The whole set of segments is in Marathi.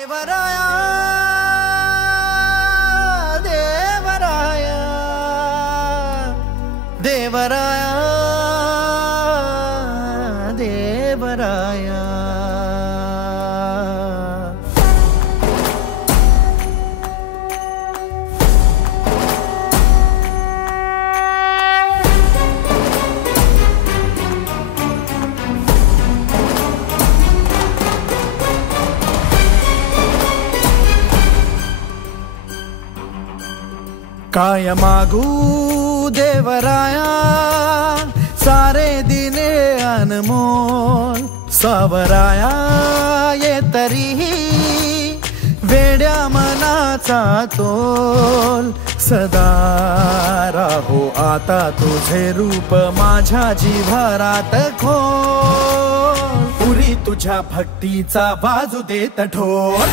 देवराया देवराया देवराया देवराया काय मागू देवराया सारे दिने अनमोल सावराया ये तरीही वेड्या मनाचा तोल सदा राहो आता तुझे रूप माझ्या जिव्हारात खोल पुरी तुझ्या भक्तीचा वाजू देत ढोल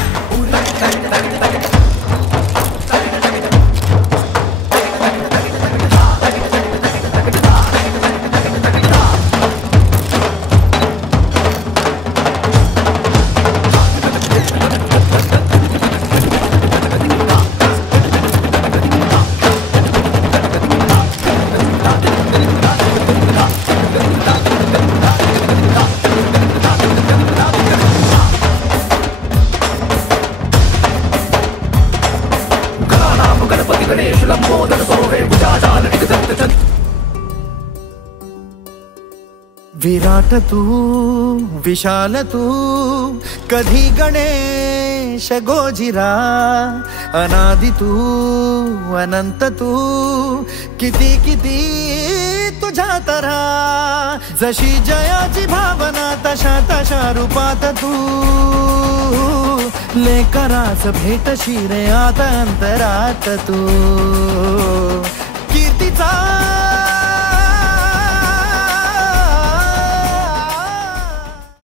विराट तू विशाल तू कधी गणेश गोजिरा अनादि तू अनंत तू किती किती तुझ्या तऱ्हा जशी जयाची भावना तशा तशा रूपात तू लेकरास भेटशी रे आता अंतरात तू